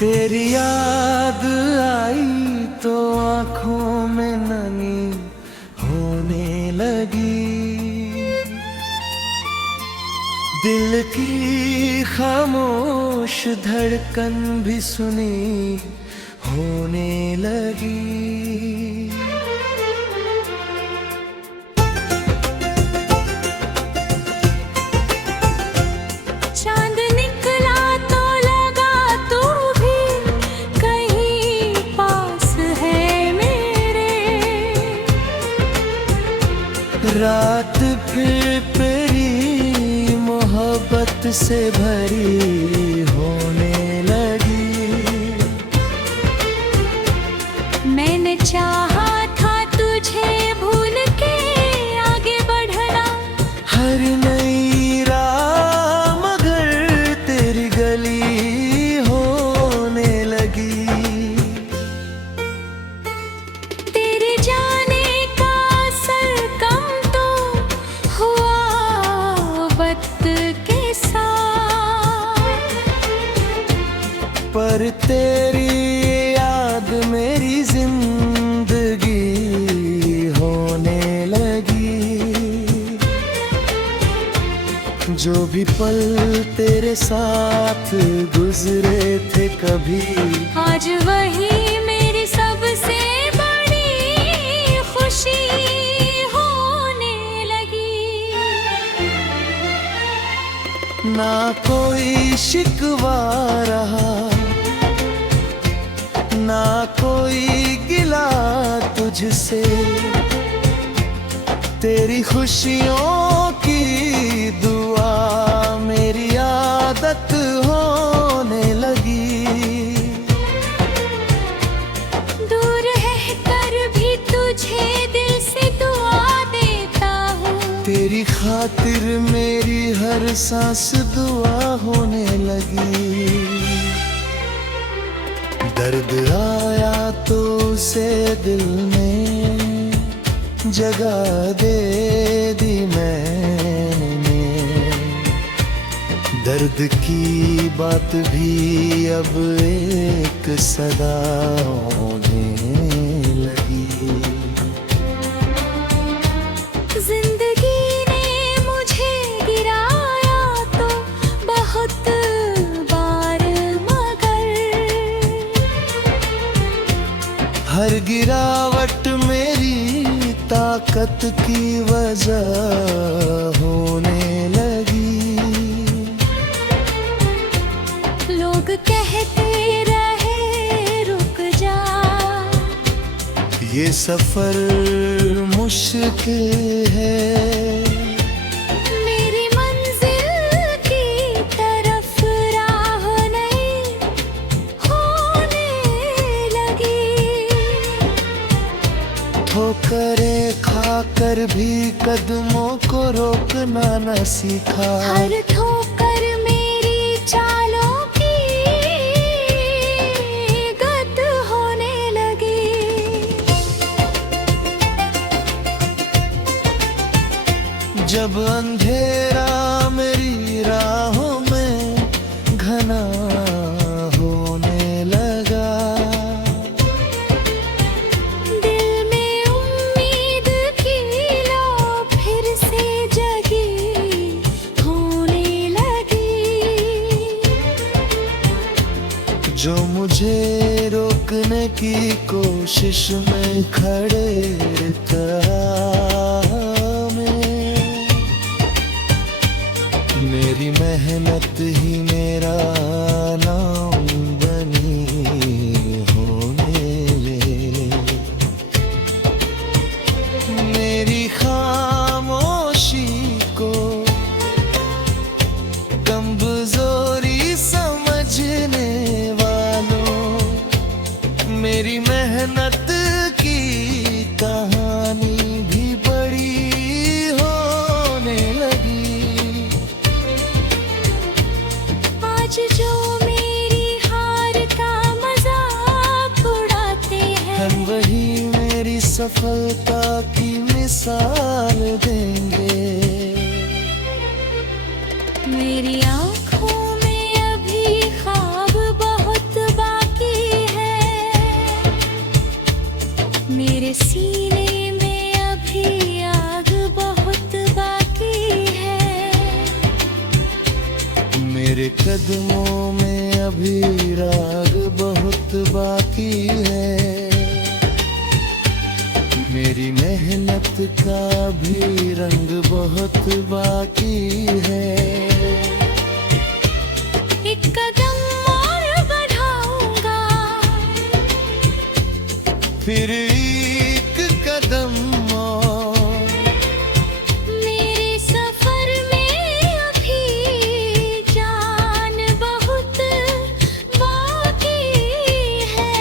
तेरी याद आई तो आंखों में नमी होने लगी, दिल की खामोश धड़कन भी सुनी होने लगी। रात फिर तेरी मोहब्बत से भरी होने लगी। मैंने चाहा था तुझे भूल के आगे बढ़ना, हर नई राह मगर तेरी गली होने लगी। तेरे जाने का असर कम के साथ, पर तेरी याद मेरी जिंदगी होने लगी। जो भी पल तेरे साथ गुजरे थे कभी, आज वही मेरी सबसे बड़ी खुशी ना कोई शिकवा रहा, ना कोई गिला तुझसे। तेरी खुशियों की दुआ मेरी आदत होने लगी। दूर रहकर भी तुझे दिल से दुआ देता हूँ, तेरी खातिर मेरी हर सांस दुआ होने लगी। दर्द आया तो उसे दिल में जगह दे दी मैंने। दर्द की बात भी अब एक सदा होने लगी। हर गिरावट मेरी ताकत की वजह होने लगी। लोग कहते रहे रुक जा, ये सफर मुश्किल है। ठोकरें खाकर भी कदमों को रोकना न सीखा, हर ठोकर मेरी चालों की गत होने लगी। जब अंधेरा मेरी राहों में घना होने लगा, जो मुझे रोकने की कोशिश में खड़े में, मेरी मेहनत ही मेरा नाम बनी होने ले। मेरी खामोशी को कमजोरी समझने, मेरी मेहनत की कहानी भी बड़ी होने लगी। आज जो मेरी हार का मजाक उड़ाते हैं, हम वही मेरी सफलता की मिसाल देंगे। मेरी आँखों में अभी ख्वाब बहुत बाकी मेरे कदमों में अभी राग बहुत बाकी है, मेरी मेहनत का भी रंग बहुत बाकी है। एक कदम और बढ़ाऊंगा, फिर एक कदम और, मेरे सफर में अभी जान बहुत बाकी है।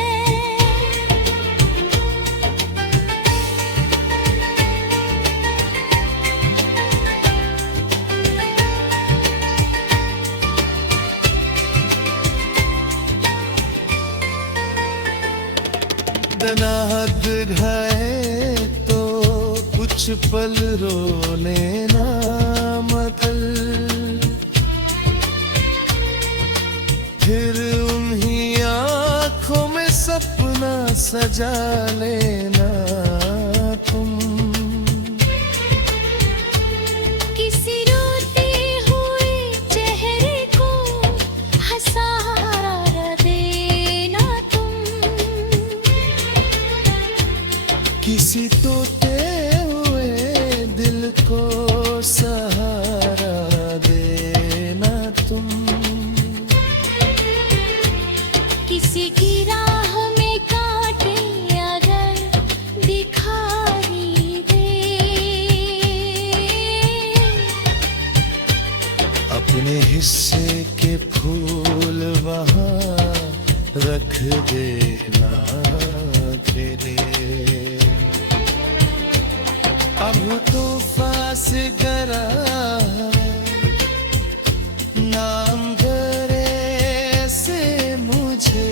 इतना हद है तो कुछ पल रोने ना मदल, फिर उन्हीं आँखों में सपना सजा लेना तुम। किसी रोते हुए चेहरे को हंसारा देना तुम, किसी टूटे हुए दिल को सहारा देना तुम। किसी की राह में कांटे अगर दिखाई दे, अपने हिस्से के फूल वहाँ रख देना तेरे। अब तो पास करा नाम करे से मुझे,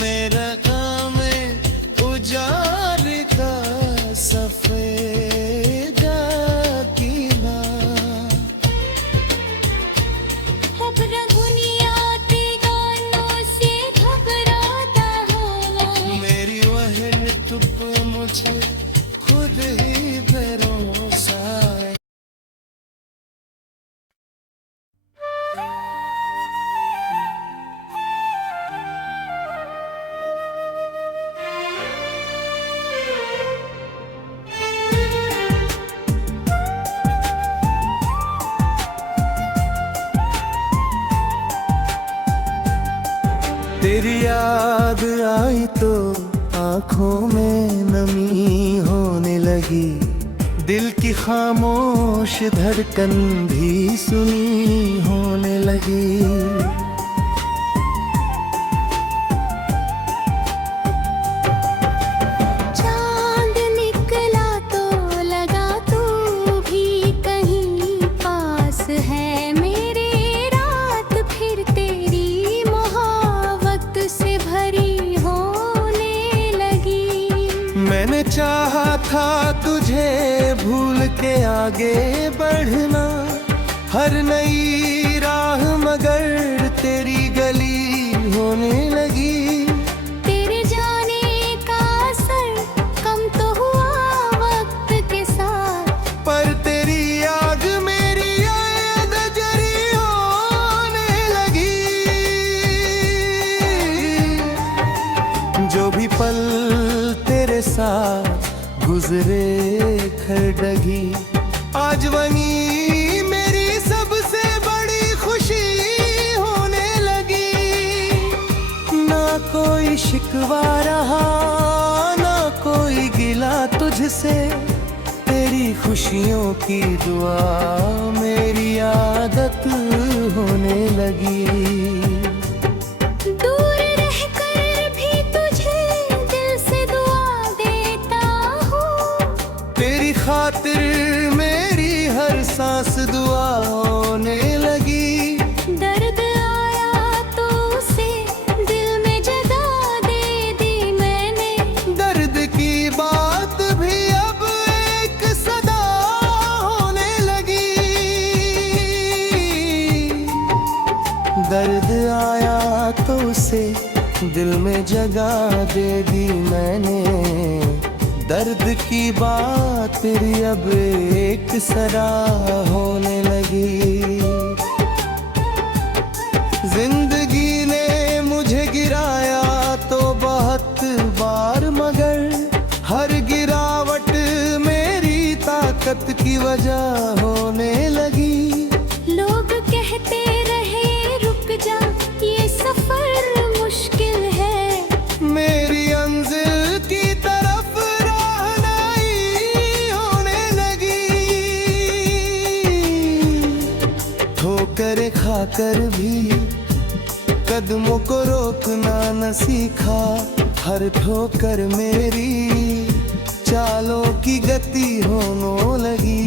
मेरा काम उजाड़ का सफेदा किला। अब दुनिया के गानों से घबराता हूँ, मेरी वहन तुप मुझे खुद ही भरोसा है। तेरी याद आई तो आँखों में नमी होने लगी, दिल की खामोश धड़कन भी सुनी होने लगी। चांद निकला तो लगा तू भी कहीं पास है मेरे, रात फिर तेरी मोहब्बत से भरी होने लगी। मैंने चाहा था तुझे भूल के आगे बढ़ना, हर नई राह मगर तेरी गली होने लगी। तेरे जाने का असर कम तो हुआ वक्त के साथ, पर तेरी याद मेरी याद जरी होने लगी। जो भी पल तेरे साथ गुजरे खरडगी, आज वही मेरी सबसे बड़ी खुशी होने लगी। ना कोई शिकवा रहा ना कोई गिला तुझसे, तेरी खुशियों की दुआ मेरी आदत होने लगी। दूर रहकर भी तुझे दिल से दुआ देता हूँ, तेरी खातिर मेरी हर सांस दुआ होने लगी। दर्द आया तो उसे दिल में जगह दे दी मैंने, दर्द की बात भी अब एक सदा होने लगी। दर्द आया तो उसे दिल में जगह दे दी मैंने, दर्द की बात तेरी अब एक सरा होने लगी। वजह होने लगी। लोग कहते रहे रुक जा, ये सफर मुश्किल है। मेरी मंजिल की तरफ राहनाई होने लगी। ठोकर खाकर भी कदमों को रोकना न सीखा। हर ठोकर मेरी चालों की गति होने लगी।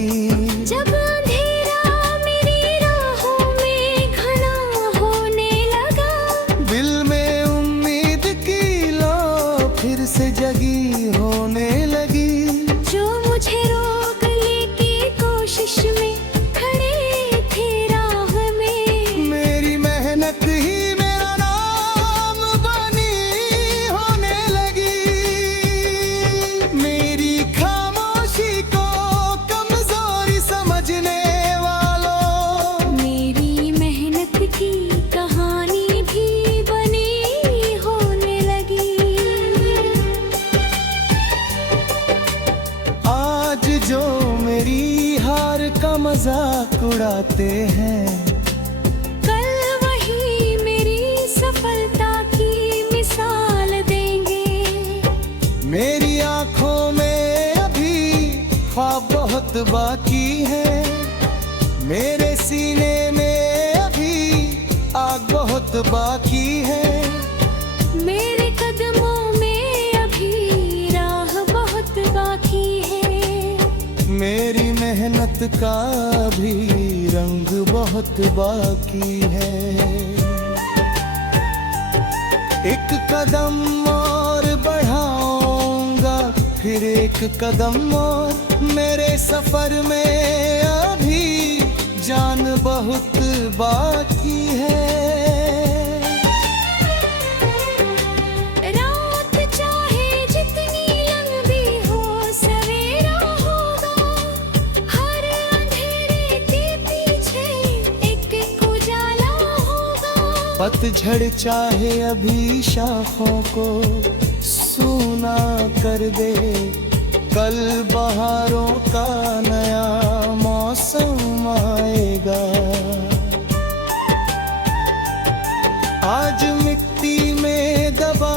जब अंधेरा मेरी राहों में घना होने लगा, दिल में उम्मीद की लो फिर से जगी होने लगी। जो मुझे रोकने की कोशिश में खड़े थे राह में, मेरी मेहनत ही मेरा नाम बनी होने लगी। मेरी खामोशी को कमजोरी समझने वालों, मेरी मेहनत की कहानी भी बनी होने लगी। आज जो मेरी हार का मजाक उड़ाते हैं, कल वही मेरी सफलता की मिसाल देंगे। मेरी आंखों में अभी ख्वाब बहुत बाकी है। मेरे सीने में अभी आग बहुत बाकी है। मेरे कदमों में अभी राह बहुत बाकी है। मेरी मेहनत का भी रंग बहुत बाकी है। एक कदम और बढ़ाऊंगा, फिर एक कदम और। मेरे सफर में अभी जान बहुत बाकी है। रात चाहे जितनी लंबी हो, सवेरा होगा। हर अंधेरे के पीछे एक उजाला होगा। पतझड़ चाहे अभी शाखों को सूना कर दे, कल बहारों का नया मौसम आएगा। आज मिट्टी में दबा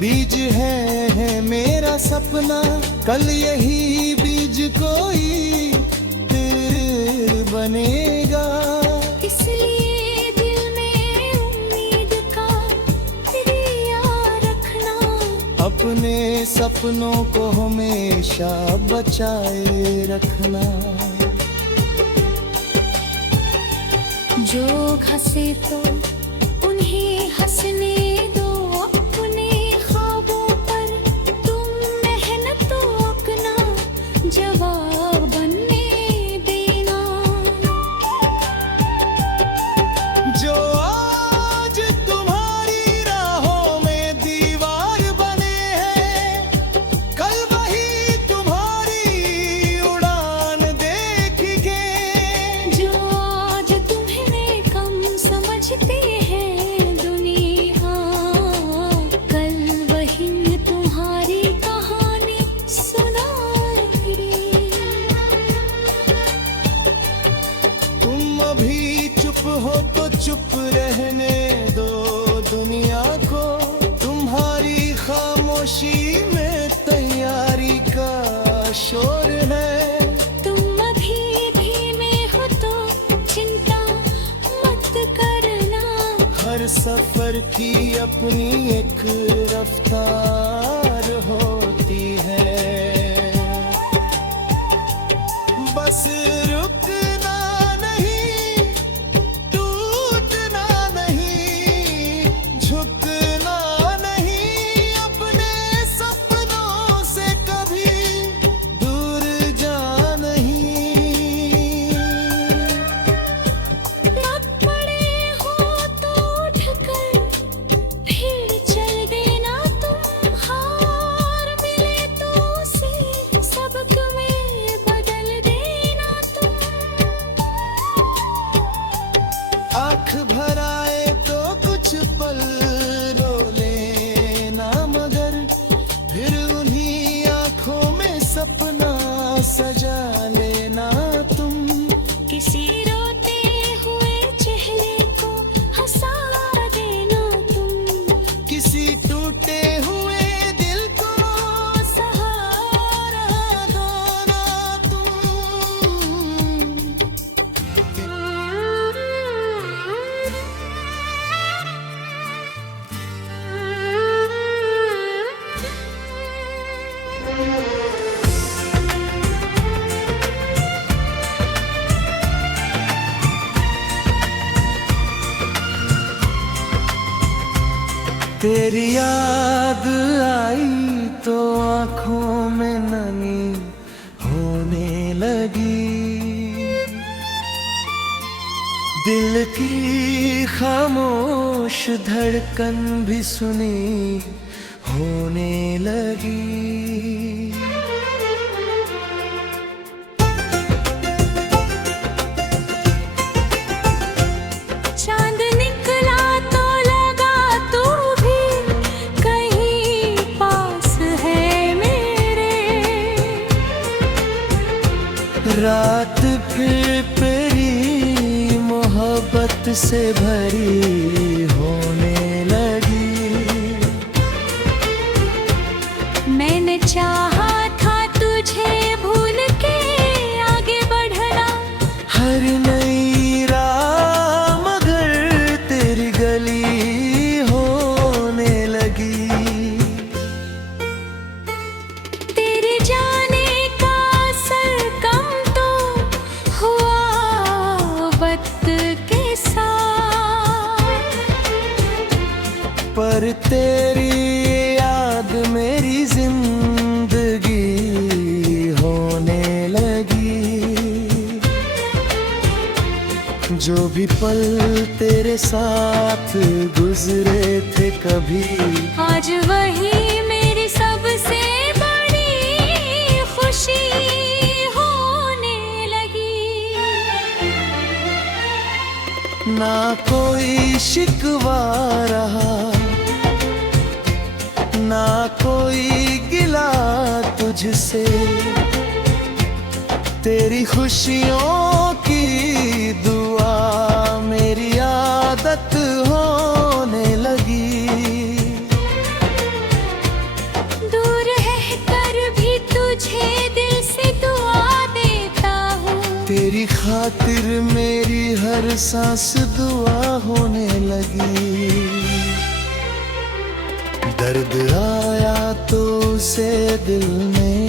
बीज है मेरा सपना। कल यही बीज कोई पेड़ बनेगा। इसलिए दिल में उम्मीद का दिया रखना। अपने सपनों को हमेशा बचाए रखना। जो हंसे तो उन्हें हंसने दो, अपने ख्वाबों पर तुम मेहनत तो अपना जवाब बनने देना। जो आज तुम्हारी राहों में दीवार बने हैं, कल वही तुम्हारी उड़ान देखेंगे। जो आज तुम्हें कम समझते हैं दुनिया, कल वही तुम्हारी कहानी सुनाएंगे। तुम अभी चुप हो तो चुप रहने दो दुनिया को। तुम्हारी खामोशी में तैयारी का शोर है। तुम अभी धीमे हो तो चिंता मत करना। हर सफर की अपनी एक रफ्तार होती है। बस रुकना नहीं, टूटना नहीं, झुकना नहीं। अपने सपनों से कभी दूर जा नहीं। मत पड़े हो तो उठकर फिर चल देना तुम। हार मिले तो उसे सबक में बदल देना तुम। किसी रोते हुए चेहरे को हंसा देना तुम, किसी टूटे हुए दिल को सहारा दो ना तेरी याद आई तो आंखों में नमी होने लगी, दिल की खामोश धड़कन भी सुनी होने लगी। चांद निकला तो लगा तू भी कहीं पास है मेरे, रात फिर तेरी मोहब्बत से भरी होने लगी। मैंने चाहा था तुझे भूल के आगे बढ़ना, हर नई राह मगर तेरी गली होने लगी। तेरे जाने का असर कम तो हुआ वक्त के साथ, पर तेरी याद मेरी जिंदगी होने लगी। जो भी पल तेरे साथ गुजरे थे कभी, आज वही मेरी सबसे बड़ी खुशी होने लगी। ना कोई शिकवा रहा, ना कोई गिला तुझसे, तेरी खुशियों की दुआ मेरी आदत होने लगी। दूर है कर भी तुझे दिल से दुआ देता हूँ, तेरी खातिर मेरी हर सांस दुआ होने लगी। दर्द आया तो उसे दिल में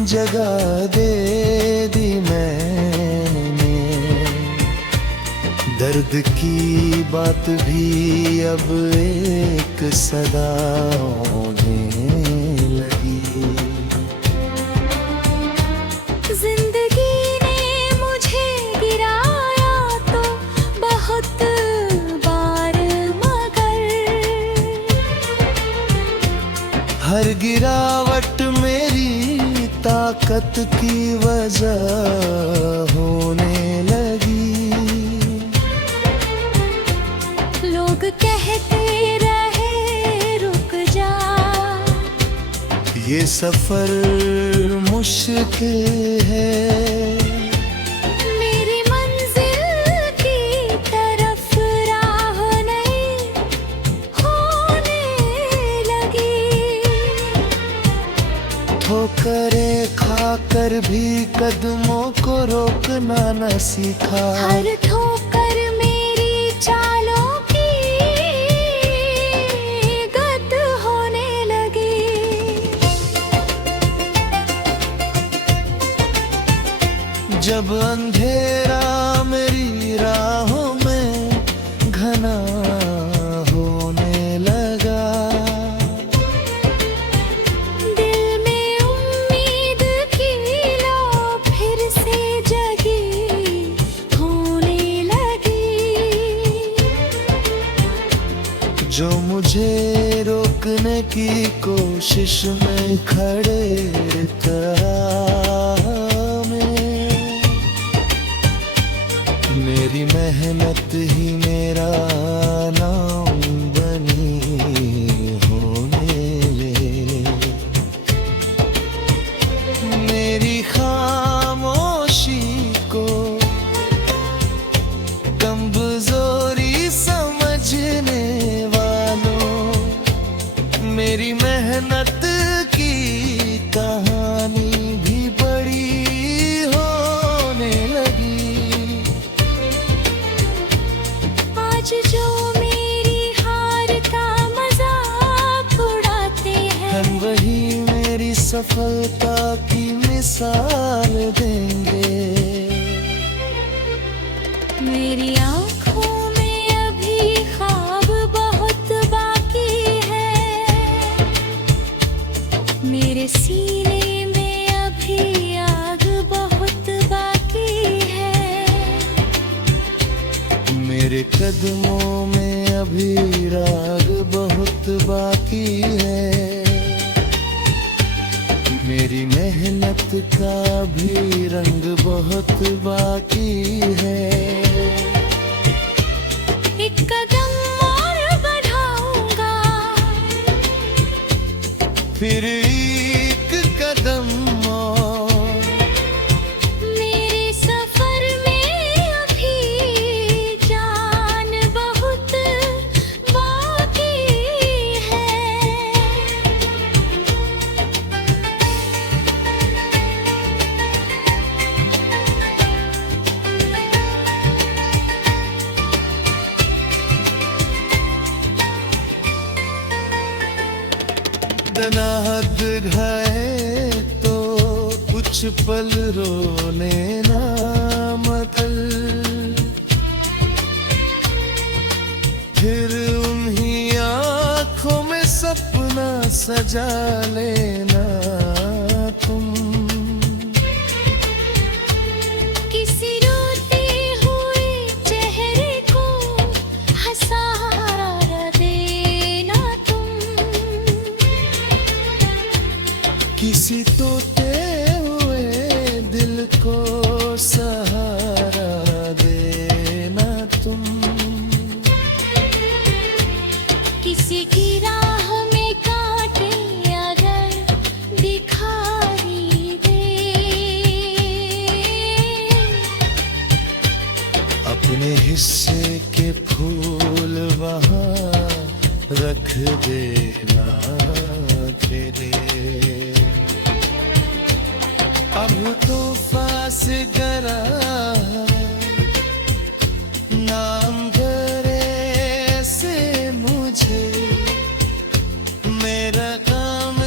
जगह दे दी मैंने, दर्द की बात भी अब एक सदा होने लगी। जिंदगी ने मुझे गिराया तो बहुत बार मगर, हर गिरावट मेरी ताकत की वजह होने लगी। लोग कहते रहे रुक जा, ये सफर मुश्किल है, मेरी मंजिल की तरफ राह नहीं होने लगी। ठोकरें खाकर भी कदमों को रोकना न सीखा, हर ठोकर मेरी चालों की गत होने लगी। जब अंधेरा मेरी राहों में घना होने लगा, दिल में उम्मीद की लो फिर से जगी होने लगी। जो मुझे रोकने की कोशिश में खड़े मेरी मेहनत ही मेरा नाम बनी होने ले। मेरी खामोशी को कदमों में अभी राग बहुत बाकी है, मेरी मेहनत का भी रंग बहुत बाकी है। एक कदम और बढ़ाऊंगा, फिर एक कदम और, मेरे सफर में अभी जान बहुत बाकी है। इतना हद है तो कुछ पल रोने ना मतल, फिर उन्हीं आँखों में सपना सजा लेना तुम। किसी रोते हुए चेहरे को हंसारा देना तुम, किसी तोते हुए दिल को सहारा देना तुम। किसी की राह में कांटे अगर दिखाई दे, अपने हिस्से के फूल वहाँ रख देना तेरे। अब तो फास गरा नाम करे से मुझे, मेरा काम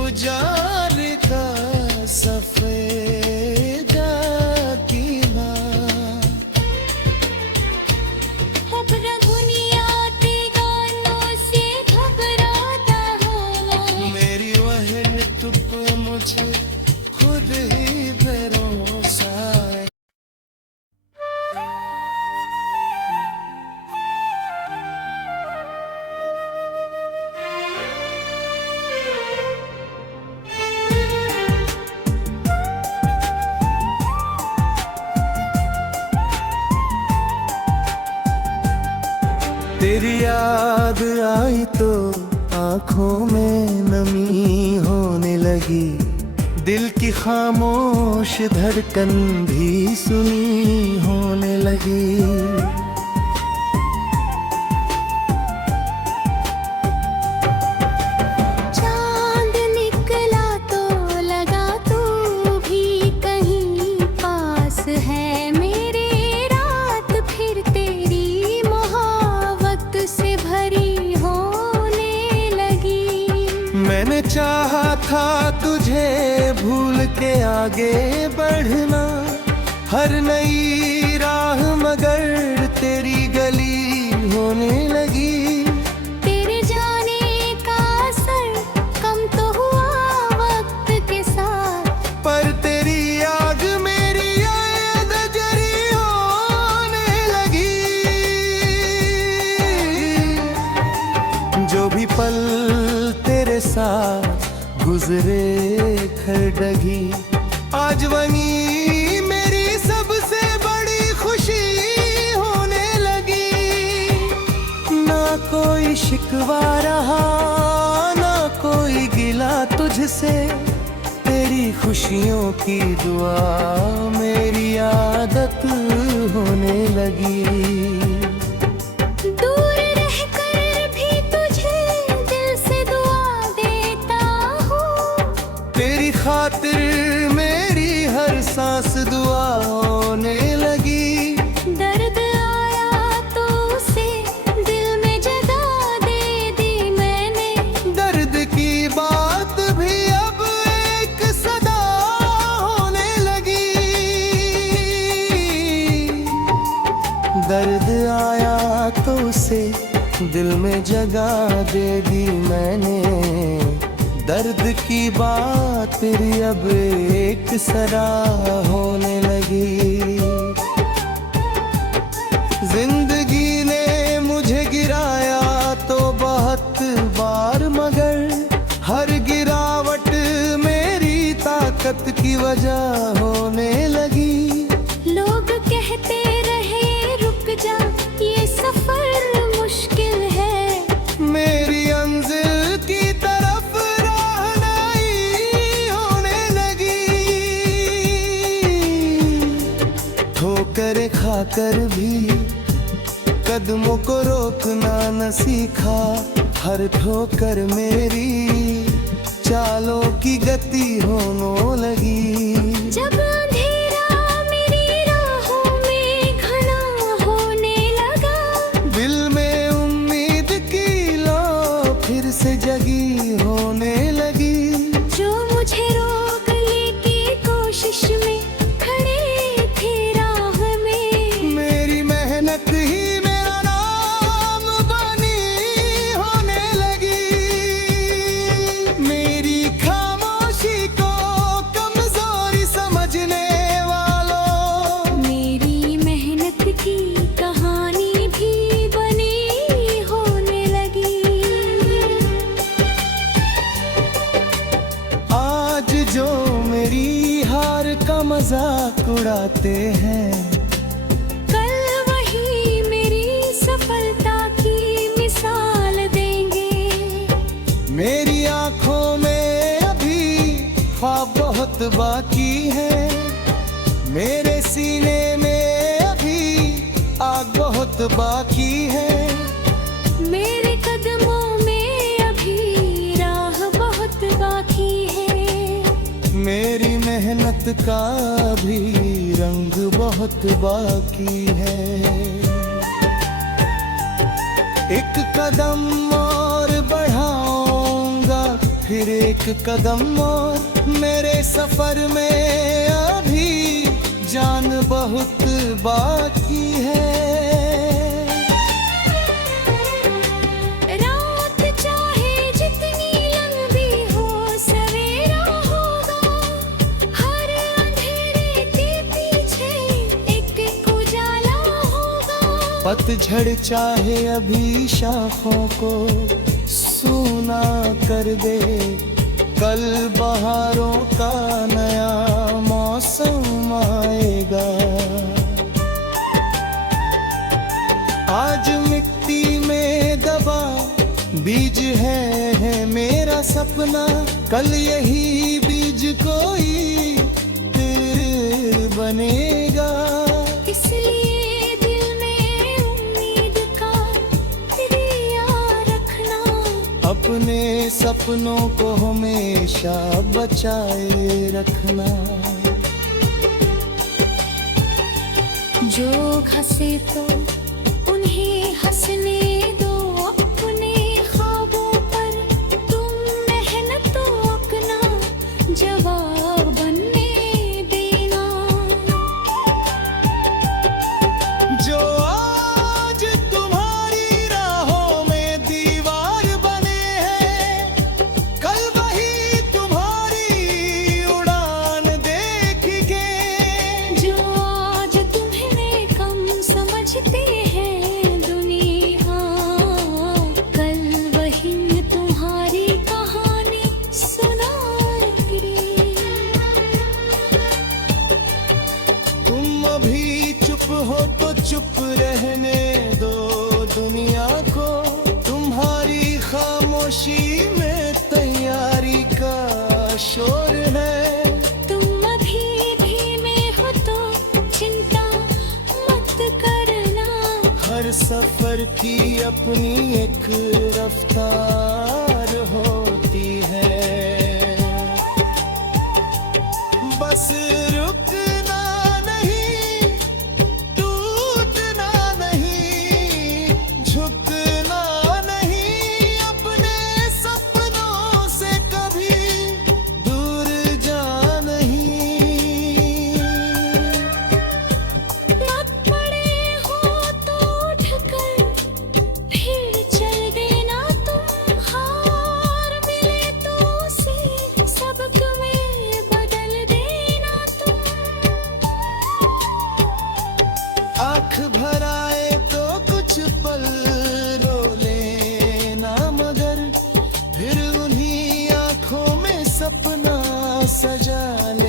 उजाल का सफेदा की माँ। अब न दुनिया के गानों से घबराता हूँ, मेरी वह तुप मुझे खुद ही भरोसा है। तेरी याद आई तो आंखों में नमी होने लगी, दिल की खामोश धड़कन भी सुनी होने लगी। चांद निकला तो लगा तू भी कहीं पास है मेरे, रात फिर तेरी मोहब्बत से भरी होने लगी। मैंने चाहा था तुझे भूल के आगे बढ़ना, हर नई राह मगर तेरी गली होने लगी। तेरे जाने का असर कम तो हुआ वक्त के साथ, पर तेरी आग मेरी याद जरी होने लगी। जो भी पल तेरे साथ गुजरे खरडगी, आज वही मेरी सबसे बड़ी खुशी होने लगी। ना कोई शिकवा रहा ना कोई गिला तुझसे, तेरी खुशियों की दुआ मेरी आदत होने लगी। दूर रहकर भी तुझे दिल से दुआ देता हूँ, तेरी खातिर मेरी हर सांस दुआ होने लगी। दर्द आया तो उसे दिल में जगह दे दी मैंने, दर्द की बात भी अब एक सदा होने लगी। दर्द आया तो उसे दिल में जगह दे दी मैंने, दर्द की बात फिर अब एक सरा होने लगी। जिंदगी वजह होने लगी। लोग कहते रहे रुक जा, ये सफर मुश्किल है। मेरी मंजिल की तरफ राहनाई होने लगी। ठोकर खाकर भी कदमों को रोकना न सीखा। हर ठोकर मेरी चालों की गति होने लगी। जब अंधेरा मेरी राहों में घना होने लगा, दिल में उम्मीद की लो फिर से जगी होने लगी। जो मुझे रोक लेके कोशिश में खड़े थे राह में, मेरी मेहनत ही मेरा नाम बनी होने लगी। मेरी खामोशी को कमजोरी समझने वालों, मेरी मेहनत की कहानी भी बनी होने लगी। आज जो मेरी हार का मजाक उड़ाते हैं, कल वही मेरी सफलता की मिसाल देंगे। मेरी आंखों में अभी ख्वाब बहुत बाकी है। मेरे सीने में अभी आग बहुत बाकी है। मेरे कदमों में अभी राह बहुत बाकी है। मेरी मेहनत का भी रंग बहुत बाकी है। एक कदम और बढ़ाऊंगा, फिर एक कदम और। मेरे सफर में अभी जान बहुत बाकी है। रात चाहे जितनी लंबी हो, सवेरा होगा। हर अंधेरे के पीछे एक उजाला होगा। पतझड़ चाहे अभी शाखों को सूना कर दे, कल बहारों का नया मौसम आएगा। आज मिट्टी में दबा बीज है मेरा सपना। कल यही बीज कोई पेड़ बनेगा। इसलिए दिल में उम्मीद का दिया रखना। अपने सपनों को हमेशा बचाए रखना। जो हंसे तो उन्हें हंसने दो, अपने ख्वाबों पर तुम मेहनत तो अपना जवाब बनने देना। जो आज तुम्हारी राहों में दीवार बने हैं, कल वही तुम्हारी उड़ान देखेंगे। जो आज तुम्हें कम समझते हैं दुनिया, कल वही तुम्हारी कहानी सुनाएंगे। तुम अभी चुप हो तो चुप रहने दो दुनिया को। तुम्हारी खामोशी में तैयारी का शोर है। तुम अभी धीमे हो तो चिंता मत करना। हर सफर की अपनी एक रफ्तार होती है। बस रुकना नहीं, टूटना नहीं, झुकना नहीं। अपने सपनों से कभी दूर जा नहीं। मत पड़े हो तो उठकर फिर चल देना तुम। हार मिले तो उसे सबक में बदल देना तुम। आँख भर आए तो कुछ पल रो लेना, मगर फिर उन्हीं आँखों में सपना सजा ले।